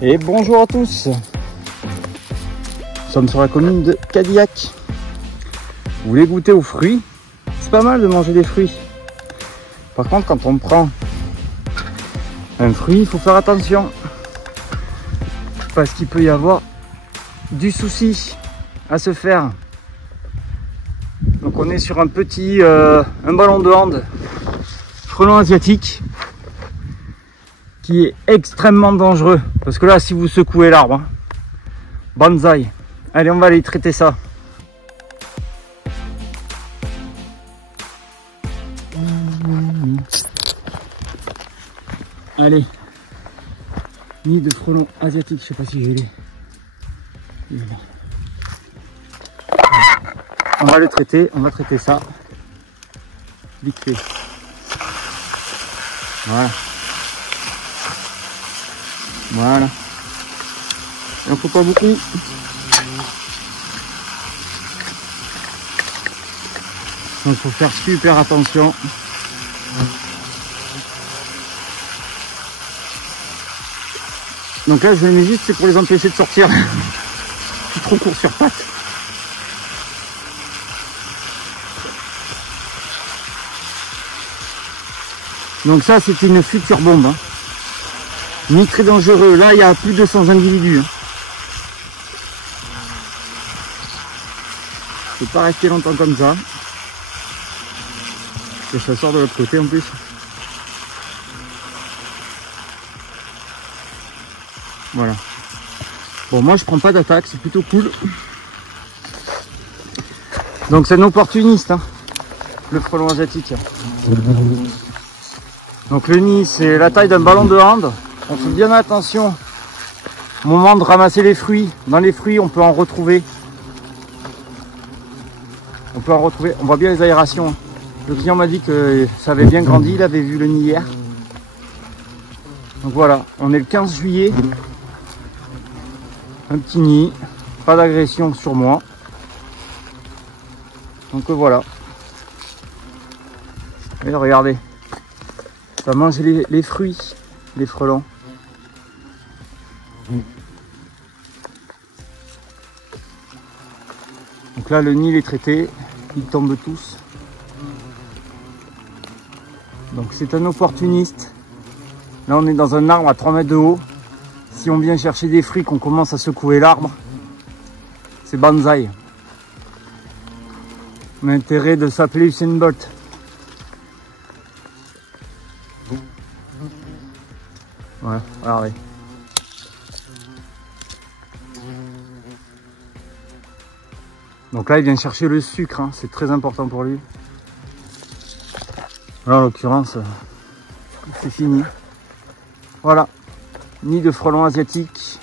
Et bonjour à tous. Nous sommes sur la commune de Cadillac. Vous voulez goûter aux fruits? C'est pas mal de manger des fruits. Par contre, quand on prend un fruit, il faut faire attention. Parce qu'il peut y avoir du souci à se faire. Donc on est sur un petit un ballon de hand frelon asiatique qui est extrêmement dangereux. Parce que là, si vous secouez l'arbre, hein, banzai. Allez, on va aller traiter ça. Allez, nid de frelon asiatique, je sais pas si j'ai les. On va le traiter, on va traiter ça vite fait. Voilà. Voilà. Il n'en faut pas beaucoup. Donc il faut faire super attention. Donc là je les mets juste, c'est pour les empêcher de sortir. Je suis trop court sur pattes. Donc ça c'était une future bombe. Hein. Ni très dangereux. Là il y a plus de 100 individus. Hein. Je peux pas rester longtemps comme ça. Et ça sort de l'autre côté en plus. Voilà. Bon, moi je prends pas d'attaque, c'est plutôt cool. Donc c'est un opportuniste, hein, le frelon asiatique. Donc le nid, c'est la taille d'un ballon de hand. On fait bien attention au moment de ramasser les fruits. Dans les fruits, on peut en retrouver. On voit bien les aérations. Le client m'a dit que ça avait bien grandi, il avait vu le nid hier. Donc voilà, on est le 15 juillet. Un petit nid, pas d'agression sur moi. Donc voilà. Et regardez, ça mange les fruits, les frelons. Donc là le nid est traité, ils tombent tous. Donc c'est un opportuniste. Là on est dans un arbre à 3 mètres de haut. Si on vient chercher des fruits, qu'on commence à secouer l'arbre, c'est banzai. On a intérêt de s'appeler Usain Bolt. Ouais, regardez. Donc là, il vient chercher le sucre, hein, c'est très important pour lui. Là, en l'occurrence, c'est fini. Voilà. Nid de frelon asiatique.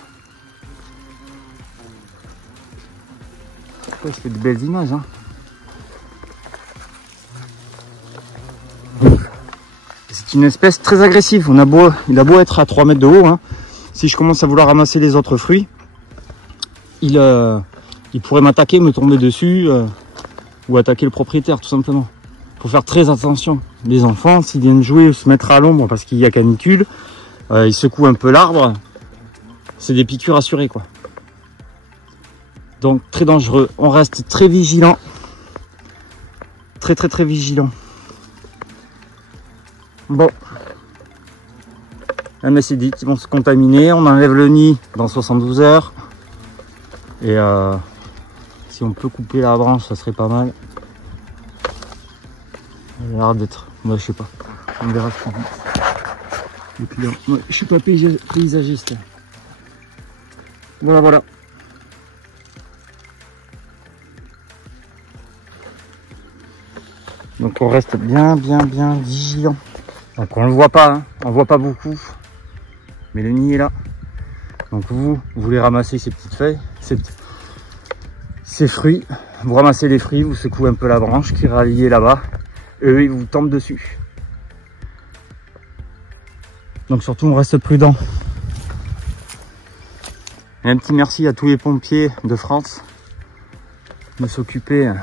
Je fais de belles images. Hein. C'est une espèce très agressive. Il a beau être à 3 mètres de haut. Hein. Si je commence à vouloir ramasser les autres fruits, il pourrait m'attaquer, me tomber dessus ou attaquer le propriétaire tout simplement. Il faut faire très attention. Les enfants, s'ils viennent jouer ou se mettre à l'ombre parce qu'il y a canicule, ils secouent un peu l'arbre, c'est des piqûres assurées quoi. Donc très dangereux, on reste très vigilant, très vigilant. Bon, mais c'est dit, ils vont se contaminer, on enlève le nid dans 72 heures et si on peut couper la branche ça serait pas mal. Il a l'air d'être, moi je sais pas, on verra. Le client. Ouais, je suis pas paysagiste. Voilà. Donc on reste bien vigilant. Donc on le voit pas, hein. On voit pas beaucoup. Mais le nid est là. Donc vous voulez ramasser ces petites feuilles, ces fruits. Vous ramassez les fruits, vous secouez un peu la branche qui est ralliée là-bas. Eux, ils vous tombent dessus. Donc surtout on reste prudent. Et un petit merci à tous les pompiers de France de s'occuper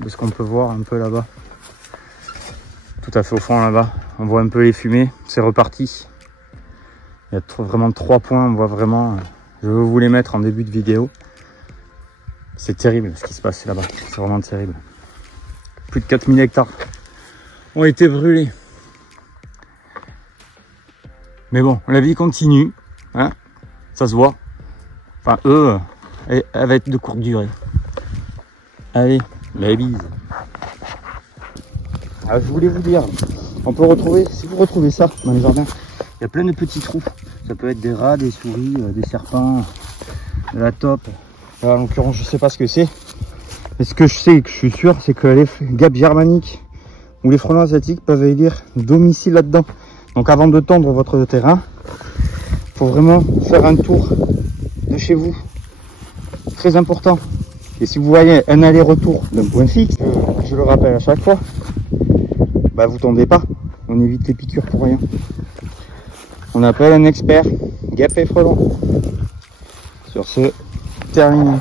de ce qu'on peut voir un peu là-bas. Tout à fait au fond là-bas. On voit un peu les fumées, c'est reparti. Il y a vraiment 3 points, on voit vraiment, je veux vous les mettre en début de vidéo. C'est terrible ce qui se passe là-bas, c'est vraiment terrible. Plus de 4000 hectares ont été brûlés. Mais bon, la vie continue, hein, ça se voit. Enfin, eux, elle va être de courte durée. Allez, la bise. Ah, je voulais vous dire, on peut retrouver, si vous retrouvez ça dans les jardins, il y a plein de petits trous. Ça peut être des rats, des souris, des serpents, de la taupe. Là, en l'occurrence, je sais pas ce que c'est. Mais ce que je sais et que je suis sûr, c'est que les guêpes germaniques ou les frelons asiatiques peuvent élire domicile là-dedans. Donc avant de tondre votre terrain, il faut vraiment faire un tour de chez vous. Très important. Et si vous voyez un aller-retour d'un point fixe, je le rappelle à chaque fois, bah vous tondez pas. On évite les piqûres pour rien. On appelle un expert, guêpes et frelons. Sur ce, terminé.